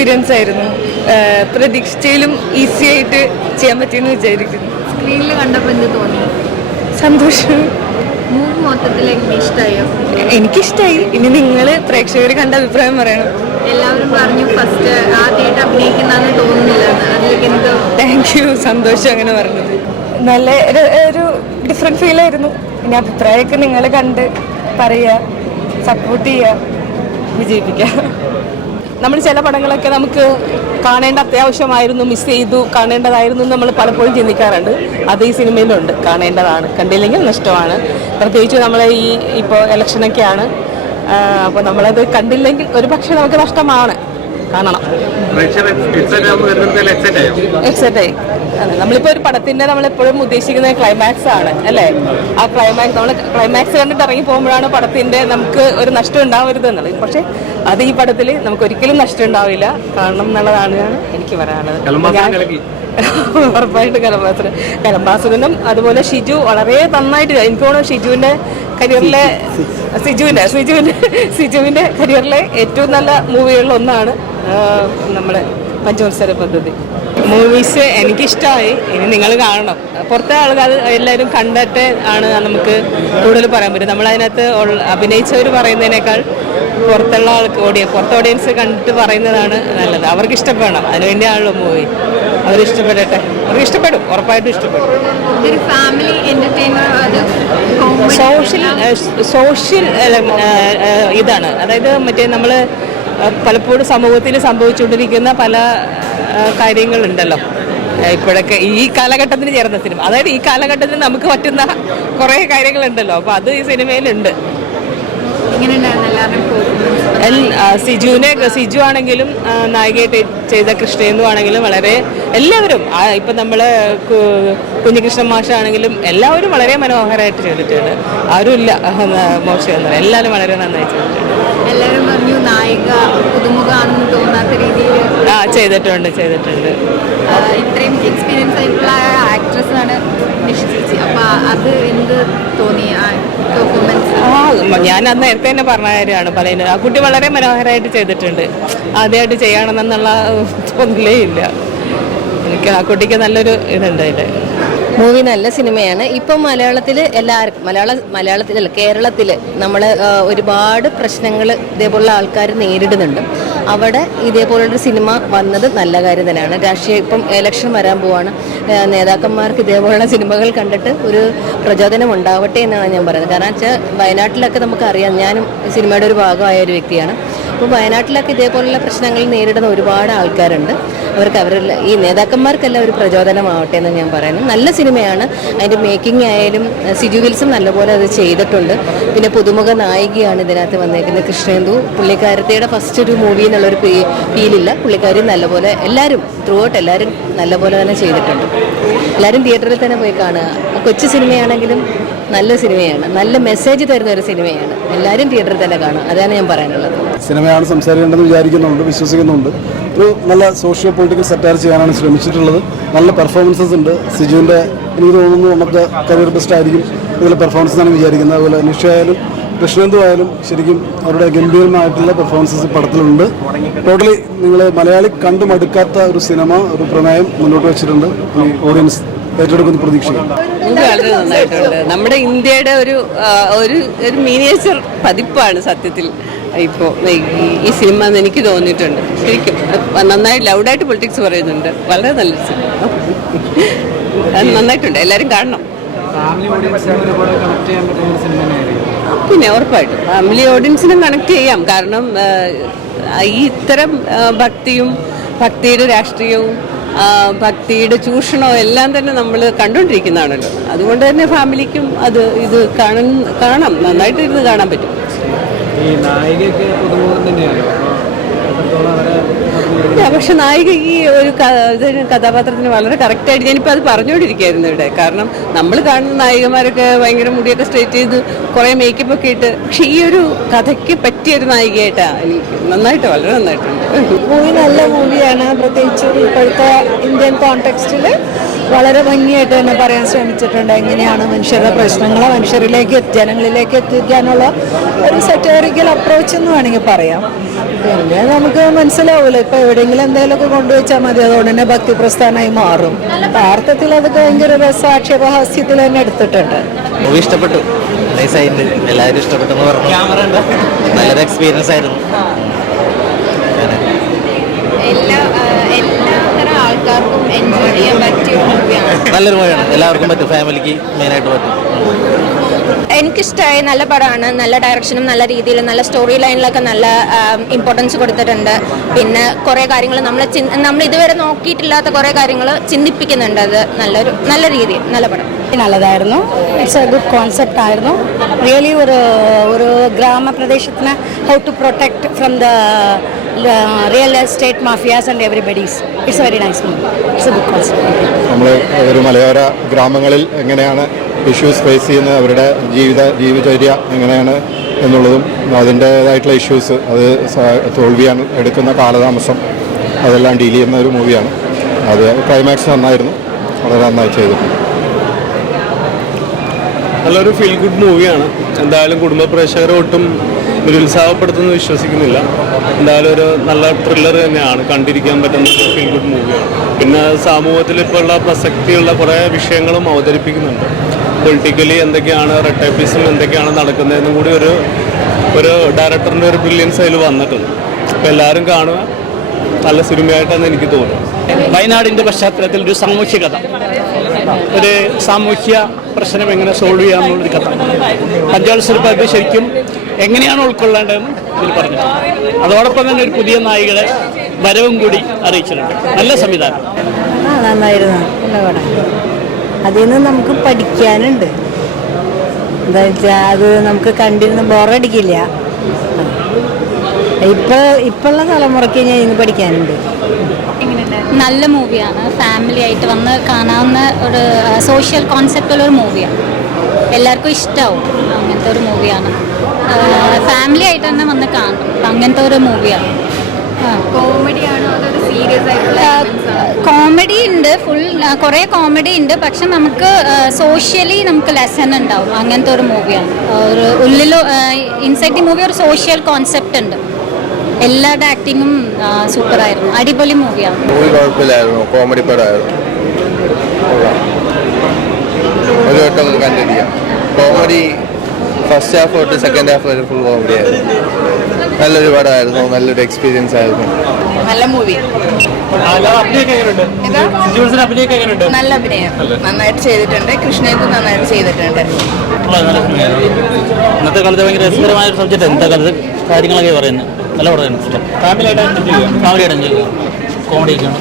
Experience ആയിരുന്നു. പ്രതീക്ഷിച്ചതിലും easy ആയിട്ട് ചെയ്യാൻ പറ്റിയെന്ന് വിചാരിക്കുന്നു. സ്ക്രീനിൽ കണ്ടപ്പോൾ എന്ത് തോന്നി? സന്തോഷം. മൂവി മൊത്തത്തിൽ എങ്ങനെ ഇഷ്ടമായോ? എനിക്കിഷ്ടമായി. ഇനി നിങ്ങൾ പ്രേക്ഷകർ കണ്ട അഭിപ്രായം പറയണം. എല്ലാവരും പറഞ്ഞു ഫസ്റ്റ് ആദ്യമായിട്ട് അഭിനയിക്കുന്നതെന്ന് തോന്നുന്നില്ല. അതിലേക്ക് എന്തോ താങ്ക് യു. സന്തോഷം അങ്ങനെ പറഞ്ഞത്. നല്ല ഒരു ഡിഫറെൻറ്റ് ഫീലായിരുന്നു. ഇനി അഭിപ്രായമൊക്കെ നിങ്ങൾ കണ്ട് പറയുക, സപ്പോർട്ട് ചെയ്യുക, വിജയിപ്പിക്കുക. നമ്മൾ ചില പടങ്ങളൊക്കെ നമുക്ക് കാണേണ്ട അത്യാവശ്യമായിരുന്നു, മിസ് ചെയ്തു, കാണേണ്ടതായിരുന്നു നമ്മൾ പലപ്പോഴും ചിന്തിക്കാറുണ്ട്. അത് ഈ സിനിമയിലുണ്ട്. കാണേണ്ടതാണ്, കണ്ടില്ലെങ്കിൽ നഷ്ടമാണ്. പ്രത്യേകിച്ച് നമ്മൾ ഇപ്പോൾ ഇലക്ഷനൊക്കെയാണ്. അപ്പോൾ നമ്മളത് കണ്ടില്ലെങ്കിൽ ഒരു പക്ഷേ നമുക്ക് നഷ്ടമാണ്. കാണണം. എക്സൈറ്റായി. അതെ, നമ്മളിപ്പോൾ ഒരു പടത്തിൻ്റെ നമ്മളെപ്പോഴും ഉദ്ദേശിക്കുന്നത് ക്ലൈമാക്സ് ആണ് അല്ലേ? ആ ക്ലൈമാക്സ് നമ്മൾ ക്ലൈമാക്സ് കണ്ടിട്ട് ഇറങ്ങി പോകുമ്പോഴാണ് പടത്തിൻ്റെ നമുക്ക് ഒരു നഷ്ടം ഉണ്ടാവരുത് എന്നുള്ളത്. പക്ഷേ അത് ഈ പടത്തിൽ നമുക്ക് ഒരിക്കലും നഷ്ടം ഉണ്ടാവില്ല. കാണണം എന്നുള്ളതാണ് എനിക്ക് പറയാനുള്ളത്. ഉറപ്പായിട്ട് കലംബാസുരനും അതുപോലെ ഷിജു വളരെ നന്നായിട്ട്, എനിക്ക് തോന്നുന്നു ഷിജുവിൻ്റെ കരിയറിലെ സിജുവിൻ്റെ കരിയറിലെ ഏറ്റവും നല്ല മൂവികളിൽ ഒന്നാണ് നമ്മുടെ പഞ്ചവത്സര പദ്ധതി. മൂവീസ് എനിക്കിഷ്ടമായി. ഇനി നിങ്ങൾ കാണണം. പുറത്തെ ആൾക്കാർ എല്ലാവരും കണ്ടിട്ട് ആണ് നമുക്ക് കൂടുതൽ പറയാൻ പറ്റും. നമ്മളതിനകത്ത് അഭിനയിച്ചവർ പറയുന്നതിനേക്കാൾ പുറത്തുള്ള പുറത്തെ ഓഡിയൻസ് കണ്ടിട്ട് പറയുന്നതാണ് നല്ലത്. അവർക്ക് ഇഷ്ടപ്പെടണം. അതിനുവേണ്ടിയാണല്ലോ മൂവി. അവരിഷ്ടപ്പെടട്ടെ. അവർക്ക് ഇഷ്ടപ്പെടും, ഉറപ്പായിട്ടും ഇഷ്ടപ്പെടും. സോഷ്യൽ ഇതാണ്. അതായത് മറ്റേ നമ്മൾ പലപ്പോഴും സമൂഹത്തിൽ സംഭവിച്ചുകൊണ്ടിരിക്കുന്ന പല കാര്യങ്ങളുണ്ടല്ലോ ഇപ്പോഴൊക്കെ ഈ കാലഘട്ടത്തിന് ചേർന്ന സിനിമ. അതായത് ഈ കാലഘട്ടത്തിൽ നമുക്ക് പറ്റുന്ന കുറേ കാര്യങ്ങളുണ്ടല്ലോ. അപ്പോൾ അത് ഈ സിനിമയിലുണ്ട്. സിജു ആണെങ്കിലും നായികയായിട്ട് ചെയ്ത കൃഷ്ണേന്ദു ആണെങ്കിലും വളരെ എല്ലാവരും, ഇപ്പം നമ്മൾ കുഞ്ഞികൃഷ്ണൻ മാഷാണെങ്കിലും എല്ലാവരും വളരെ മനോഹരമായിട്ട് ചെയ്തിട്ടുണ്ട്. ആരുമില്ല മോശം. എല്ലാവരും വളരെ നന്നായി ചെയ്തിട്ടുണ്ട്. എല്ലാവരും പറഞ്ഞു നായിക പുതുമുഖമാണെന്ന് തോന്നാത്ത രീതിയിൽ ചെയ്തിട്ടുണ്ട്. ഇത്രയും എക്സ്പീരിയൻസ് ആയിട്ടുള്ള ആക്ട്രസ് ആണ് നിഷ ചേച്ചി. അപ്പോൾ അത് എന്ത് തോന്നി പെർഫോമൻസ്? ഞാൻ അന്ന് നേരത്തെ തന്നെ പറഞ്ഞ കാര്യമാണ് പറയുന്നത്. ആ കുട്ടി വളരെ മനോഹരമായിട്ട് ചെയ്തിട്ടുണ്ട്. ആദ്യമായിട്ട് ചെയ്യണമെന്നുള്ള തോന്നലേ ഇല്ല എനിക്ക്. ആ കുട്ടിക്ക് നല്ലൊരു ഇതുണ്ട് അതിൻ്റെ. മൂവി നല്ല സിനിമയാണ്. ഇപ്പം മലയാളത്തിൽ എല്ലാവർക്കും മലയാളത്തിലല്ല കേരളത്തിൽ നമ്മൾ ഒരുപാട് പ്രശ്നങ്ങൾ ഇതേപോലുള്ള ആൾക്കാർ നേരിടുന്നുണ്ട്. അവിടെ ഇതേപോലുള്ളൊരു സിനിമ വന്നത് നല്ല കാര്യം തന്നെയാണ്. രാഷ്ട്രീയം ഇപ്പം ഇലക്ഷൻ വരാൻ പോവാണ്. നേതാക്കന്മാർക്ക് ഇതേപോലുള്ള സിനിമകൾ കണ്ടിട്ട് ഒരു പ്രചോദനം ഉണ്ടാവട്ടെ എന്നാണ് ഞാൻ പറയുന്നത്. കാരണം വെച്ചാൽ വയനാട്ടിലൊക്കെ നമുക്കറിയാം, ഞാനും സിനിമയുടെ ഒരു ഭാഗമായ ഒരു വ്യക്തിയാണ്. അപ്പോൾ വയനാട്ടിലൊക്കെ ഇതേപോലുള്ള പ്രശ്നങ്ങൾ നേരിടുന്ന ഒരുപാട് ആൾക്കാരുണ്ട്. അവരെല്ലാം ഈ നേതാക്കന്മാർക്കെല്ലാം ഒരു പ്രചോദനമാവട്ടെ എന്ന് ഞാൻ പറയുന്നത്. നല്ല സിനിമയാണ്. അതിൻ്റെ മേക്കിംഗ് ആയാലും സിജു വിൽസും നല്ലപോലെ അത് ചെയ്തിട്ടുണ്ട്. പിന്നെ പുതുമുഖ നായികയാണ് ഇതിനകത്ത് വന്നേക്കുന്നത് കൃഷ്ണേന്ദു. പുള്ളിക്കാരത്തിയുടെ ഫസ്റ്റ് ഒരു മൂവി എന്നുള്ളൊരു ഫീലില്ല. പുള്ളിക്കാരി നല്ലപോലെ എല്ലാവരും ത്രൂ ഔട്ട് എല്ലാവരും നല്ലപോലെ തന്നെ ചെയ്തിട്ടുണ്ട്. എല്ലാവരും തിയേറ്ററിൽ തന്നെ പോയി കാണുക. കൊച്ചു സിനിമയാണെങ്കിലും നല്ല സിനിമയാണ്. നല്ല മെസ്സേജ് തരുന്ന ഒരു സിനിമയാണ്. എല്ലാവരും തിയേറ്ററിൽ തന്നെ കാണുക. അതാണ് ഞാൻ പറയാനുള്ളത്. സിനിമയാണ് സംസാരിക്കേണ്ടതെന്ന് വിചാരിക്കുന്നുണ്ട്, വിശ്വസിക്കുന്നുണ്ട്. ഒരു നല്ല സോഷ്യോ പൊളിറ്റിക്കൽ സെറ്റാർ ചെയ്യാനാണ് ശ്രമിച്ചിട്ടുള്ളത്. നല്ല പെർഫോമൻസസ് ഉണ്ട്. സിജുവിൻ്റെ എനിക്ക് തോന്നുന്നു നമുക്ക് കരിയർ ബെസ്റ്റ് ആയിരിക്കും ഇതിലെ പെർഫോമൻസ് എന്നാണ് വിചാരിക്കുന്നത്. അതുപോലെ നിഷ ആയാലും കൃഷ്ണേന്ദു ആയാലും ശരിക്കും അവരുടെ ഗംഭീരമായിട്ടുള്ള പെർഫോമൻസസ് പടത്തിലുണ്ട്. ടോട്ടലി നിങ്ങൾ മലയാളി കണ്ടു മടുക്കാത്ത ഒരു സിനിമ, ഒരു പ്രമേയം മുന്നോട്ട് വെച്ചിട്ടുണ്ട്. ഓഡിയൻസ് ഏറ്റെടുക്കുന്ന പ്രതീക്ഷയും വളരെ നന്നായിട്ടുണ്ട്. നമ്മുടെ ഇന്ത്യയുടെ ഒരു മിനിയേച്ചർ പതിപ്പാണ് സത്യത്തിൽ ഇപ്പോൾ ഈ സിനിമ എന്ന് എനിക്ക് തോന്നിയിട്ടുണ്ട്. ശരിക്കും നന്നായി ലൗഡായിട്ട് പൊളിറ്റിക്സ് പറയുന്നുണ്ട്. വളരെ നല്ല സിനിമ, നന്നായിട്ടുണ്ട്. എല്ലാവരും കാണണം. പിന്നെ ഉറപ്പായിട്ടും ഫാമിലി ഓഡിയൻസിനും കണക്ട് ചെയ്യാം. കാരണം ഈ ഇത്തരം ഭക്തിയുടെ രാഷ്ട്രീയവും ഭക്തിയുടെ ചൂഷണവും എല്ലാം തന്നെ നമ്മൾ കണ്ടുകൊണ്ടിരിക്കുന്നതാണല്ലോ. അതുകൊണ്ട് തന്നെ ഫാമിലിക്കും ഇത് കാണാം, നന്നായിട്ട് ഇരുന്ന് കാണാൻ പറ്റും. ഈ നായികയ്ക്ക് പുതുമുഖം തന്നെയാണ്. പക്ഷെ നായിക ഈ ഒരു കഥാപാത്രത്തിന് വളരെ കറക്റ്റായിട്ട് ഞാനിപ്പോൾ അത് പറഞ്ഞുകൊണ്ടിരിക്കുകയായിരുന്നു ഇവിടെ. കാരണം നമ്മൾ കാണുന്ന നായികമാരൊക്കെ ഭയങ്കര മുടിയൊക്കെ സ്ട്രേറ്റ് ചെയ്ത് കുറേ മേക്കപ്പ് ഒക്കെ ഇട്ട്, പക്ഷെ ഈ ഒരു കഥയ്ക്ക് പറ്റിയൊരു നായികയായിട്ടാണ് എനിക്ക് നന്നായിട്ട്, വളരെ നന്നായിട്ടുണ്ട്. മൂവി നല്ല മൂവിയാണ്. പ്രത്യേകിച്ചും ഇപ്പോഴത്തെ ഇന്ത്യൻ കോണ്ടെക്സ്റ്റിൽ വളരെ ഭംഗിയായിട്ട് തന്നെ പറയാൻ ശ്രമിച്ചിട്ടുണ്ട്. എങ്ങനെയാണ് മനുഷ്യരുടെ പ്രശ്നങ്ങളെ മനുഷ്യരിലേക്ക് ജനങ്ങളിലേക്ക് എത്തിക്കാനുള്ള ഒരു സറ്റോറിക്കൽ അപ്രോച്ച് എന്ന് വേണമെങ്കിൽ പറയാം. പിന്നെ നമുക്ക് മനസ്സിലാവില്ല, ഇപ്പൊ എവിടെയെങ്കിലും എന്തെങ്കിലുമൊക്കെ കൊണ്ടുവച്ചാൽ മതി, അതുകൊണ്ട് തന്നെ ഭക്തി പ്രസ്ഥാനമായി മാറും. യഥാർത്ഥത്തിൽ അത് ഭയങ്കര രസാക്ഷേപഹാസ്യത്തിൽ തന്നെ എടുത്തിട്ടുണ്ട്. മൂവി ഇഷ്ടപ്പെട്ടു, നൈസായിട്ട് എല്ലാവരും ഇഷ്ടപ്പെട്ടെന്ന് പറഞ്ഞു. നല്ലൊരു എക്സ്പീരിയൻസ് ആയിരുന്നു. എല്ലാത്തരം ആൾക്കാർക്കും എൻജോയ് ചെയ്യാൻ പറ്റിയ മൂവിയാണ്. നല്ലൊരു മൂവിയാണ്, എല്ലാവർക്കും പറ്റും, ഫാമിലിക്ക് മെയിനായിട്ട് പറ്റും. എനിക്കിഷ്ടമായി. നല്ല പടമാണ്, നല്ല ഡയറക്ഷനും നല്ല രീതിയിൽ നല്ല സ്റ്റോറി ലൈനിലൊക്കെ നല്ല ഇമ്പോർട്ടൻസ് കൊടുത്തിട്ടുണ്ട്. പിന്നെ കുറേ കാര്യങ്ങൾ നമ്മൾ ഇതുവരെ നോക്കിയിട്ടില്ലാത്ത കുറേ കാര്യങ്ങൾ ചിന്തിപ്പിക്കുന്നുണ്ട്. അത് നല്ല രീതിയിൽ നല്ല പടം. നല്ലതായിരുന്നു. ഇറ്റ്സ് എ ഗുഡ് കോൺസെപ്റ്റ് ആയിരുന്നു. റിയലി ഒരു ഗ്രാമപ്രദേശത്തിന് how to protect from the real estate mafias and everybody's. It's very nice movie. It's a good concept. നമ്മൾ ഒരു മലയോര ഗ്രാമങ്ങളിൽ എങ്ങനെയാണ് ഇഷ്യൂസ് ഫേസ് ചെയ്യുന്നത്, അവരുടെ ജീവിതചര്യ എങ്ങനെയാണ് എന്നുള്ളതും അതിൻ്റേതായിട്ടുള്ള ഇഷ്യൂസ്, അത് സോൾവ് ചെയ്യാൻ എടുക്കുന്ന കാലതാമസം, അതെല്ലാം ഡീൽ ചെയ്യുന്ന ഒരു മൂവിയാണ്. അത് ക്ലൈമാക്സ് നന്നായിരുന്നു, വളരെ നന്നായി ചെയ്തിട്ടുണ്ട്. നല്ലൊരു ഫീൽ ഗുഡ് മൂവിയാണ്. എന്തായാലും കുടുംബ പ്രേക്ഷകരെ ഒട്ടും നിരുത്സാഹപ്പെടുത്തുമെന്ന് വിശ്വസിക്കുന്നില്ല. എന്തായാലും ഒരു നല്ല ത്രില്ലർ തന്നെയാണ്, കണ്ടിരിക്കാൻ പറ്റുന്ന ഒരു ഫീൽ ഗുഡ് മൂവിയാണ്. പിന്നെ സമൂഹത്തിൽ ഇപ്പോൾ ഉള്ള പ്രസക്തിയുള്ള കുറേ വിഷയങ്ങളും അവതരിപ്പിക്കുന്നുണ്ട്. പൊളിറ്റിക്കലി എന്തൊക്കെയാണ്, റെഡ് ടൈപ്പിസം എന്തൊക്കെയാണ് നടക്കുന്നതെന്നും കൂടി ഒരു ഡയറക്ടറിൻ്റെ ഒരു ബ്രില്യൻസ് അതിൽ വന്നിട്ടുണ്ട്. അപ്പോൾ എല്ലാവരും കാണുക, നല്ല സിനിമയായിട്ടാണ് എനിക്ക് തോന്നുന്നത്. വയനാടിൻ്റെ പശ്ചാത്തലത്തിൽ ഒരു സാമൂഹ്യ കഥ, ഒരു സാമൂഹ്യ പ്രശ്നം എങ്ങനെ സോൾവ് ചെയ്യാമെന്നുള്ളൊരു കഥ പഞ്ചവത്സര പദ്ധതി ശരിക്കും എങ്ങനെയാണ് ഉൾക്കൊള്ളേണ്ടതെന്ന് ഇതിൽ പറഞ്ഞു. അതോടൊപ്പം തന്നെ ഒരു പുതിയ നായികയുടെ വരവും കൂടി അറിയിച്ചിട്ടുണ്ട്. നല്ല സംവിധാനം. നന്നായിരുന്നു, നല്ല പടം. അതിൽ നിന്ന് നമുക്ക് പഠിക്കാനുണ്ട്. എന്താ വെച്ചാൽ അത് നമുക്ക് കണ്ടിരുന്ന് ബോറടിക്കില്ല. ഇപ്പോഴുള്ള തലമുറയ്ക്ക് ഞാൻ ഇന്ന് പഠിക്കാനുണ്ട്. നല്ല മൂവിയാണ്, ഫാമിലി ആയിട്ട് വന്ന് കാണാവുന്ന ഒരു സോഷ്യൽ കോൺസെപ്റ്റുള്ളൊരു മൂവിയാണ്. എല്ലാവർക്കും ഇഷ്ടമാവും. അങ്ങനത്തെ ഒരു മൂവിയാണ്. ഫാമിലി ആയിട്ട് തന്നെ വന്ന് കാണും. അങ്ങനത്തെ ഒരു മൂവിയാണ്. കോമഡിയാണോ അതൊരു സീരിയസ് ആയിട്ടുള്ള കോമഡി ഉണ്ട്, കുറേ കോമഡി ഉണ്ട്. പക്ഷെ നമുക്ക് സോഷ്യലി നമുക്ക് ലെസൺ ഉണ്ടാവും. അങ്ങനത്തെ ഒരു മൂവിയാണ്. ഒരു ഇൻസൈഡ് ദി മൂവി ഒരു സോഷ്യൽ കോൺസെപ്റ്റ് ഉണ്ട്. എല്ലാവരുടെ ആക്ടിങ്ങും സൂപ്പറായിരുന്നു. അടിപൊളി മൂവിയാണ്. മൂവി കുഴപ്പമില്ലായിരുന്നു, കോമഡി പടമായിരുന്നു. ഒരു വട്ടം കണ്ടിരിക്കാം. കോമഡി ഫസ്റ്റ് ഹാഫ് തൊട്ട് സെക്കൻഡ് ഹാഫ് വരെ ഫുൾ കോമഡി ആയിരുന്നു. നല്ലൊരു പടമായിരുന്നു, നല്ലൊരു എക്സ്പീരിയൻസ് ആയിരുന്നു. നല്ല മൂവി, നല്ല അഭിനയം, നന്നായിട്ട് ചെയ്തിട്ടുണ്ട്. കൃഷ്ണേന്ദു നന്നായിട്ട് ചെയ്തിട്ടുണ്ട്. ഇന്നത്തെ കാലത്ത് ഭയങ്കര രസകരമായ ഒരു സബ്ജക്റ്റ്, ഇന്നത്തെ കാലത്ത് കാര്യങ്ങളൊക്കെ പറയുന്നത്. നല്ല പടമാണ്. ഫാമിലിയായിട്ട് എൻജോയ് ചെയ്യാം, കോമഡി ഒക്കെയാണ്.